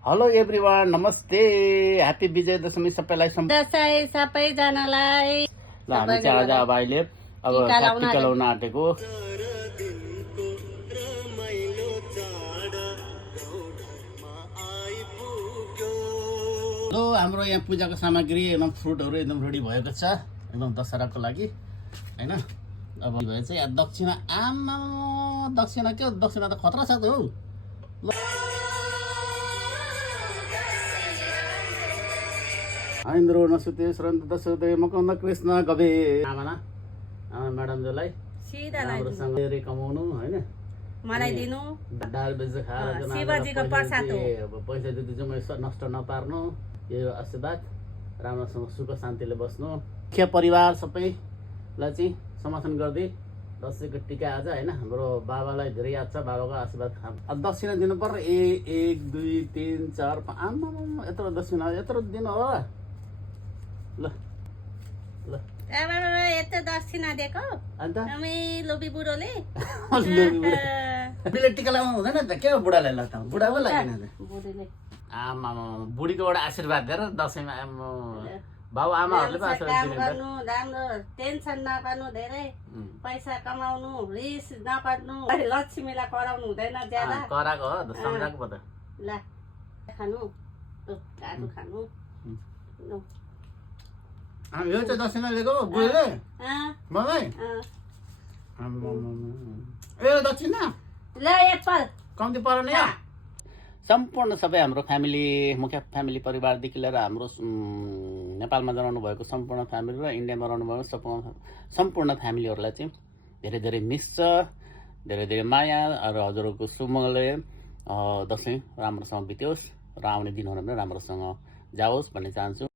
Hello everyone, नमस्ते, happy Vijayadashami सबैलाई। दसैँ सबैजनालाई ल हामी चाहिँ आज अब अहिले टिका लाउन आँटेको। हेलो, हाम्रो यहाँ पूजाको सामग्री एकदम फ्रुटहरू एकदम रेडी भएको छ एकदम दशहराको लागि हैन। अब भयो चाहिँ दक्षिणा। आमा दक्षिणा के हो? दक्षिणा त खतरा छ त हौ। आइन्द्रो नसुते श्रन्त दशोदे मकन्द कृष्ण गभे। आमा म्याडमजलाई राम्रोसँग धेरै कमाउनु हैन, मलाई दिनु दाल बेच्दै खाएर शिवजीको प्रसाद हो। पैसा दिँदै चाहिँ नष्ट नपार्नु, यो आशीर्वाद। राम्रोसँग सुख शान्तिले बस्नु। मुख्य परिवार सबैलाई चाहिँ समर्थन गर्दै दसैँको टिका आज हैन। हाम्रो बाबालाई धेरै याद छ, बाबाको आशीर्वाद अब दक्षिणा दिनु पर्छ। 1 2 3 4 5। आमा यत्रो दक्षिणा यत्रो दिनु हो। ल ल यत्रो दक्षिणा दिएको अन्त लोभी बुढोले बुढीले टिका लगाउनु हुँदैन त के हो? बुढालाई ल त बुढाको लागि बुढीले आमा बुढीकोबाट आशीर्वाद दिएर दसैँमा बाबु आमाहरूले पो आशीर्वाद काम दिनु। गर्नु, राम्रो टेन्सन नपार्नु, धेरै पैसा कमाउनु, रिस नपार्नु, लक्ष्मीलाई कराउनु हुँदैन ज्यादा। कराएको हो सम्झाएको पो त। ल खानु, काजु खानु। यो चाहिँ दक्षिणा दिएको बुढीले मलाई। ए दक्षिणा ल एप्पल कम्ती परेन या? सम्पूर्ण सबै हाम्रो फ्यामिली, मुख्य फ्यामिली परिवारदेखि लिएर हाम्रो नेपालमा जनाउनु भएको सम्पूर्ण फ्यामिली र इन्डियामा रहनु भएको सम्पूर्ण फ्यामिलीहरूलाई चाहिँ धेरै धेरै मिस छ, धेरै धेरै माया। र हजुरहरूको शुभमङ्गलले दसैँ राम्रोसँग बित्योस् र आउने दिनहरू पनि राम्रोसँग जाओस् भन्ने चाहन्छु।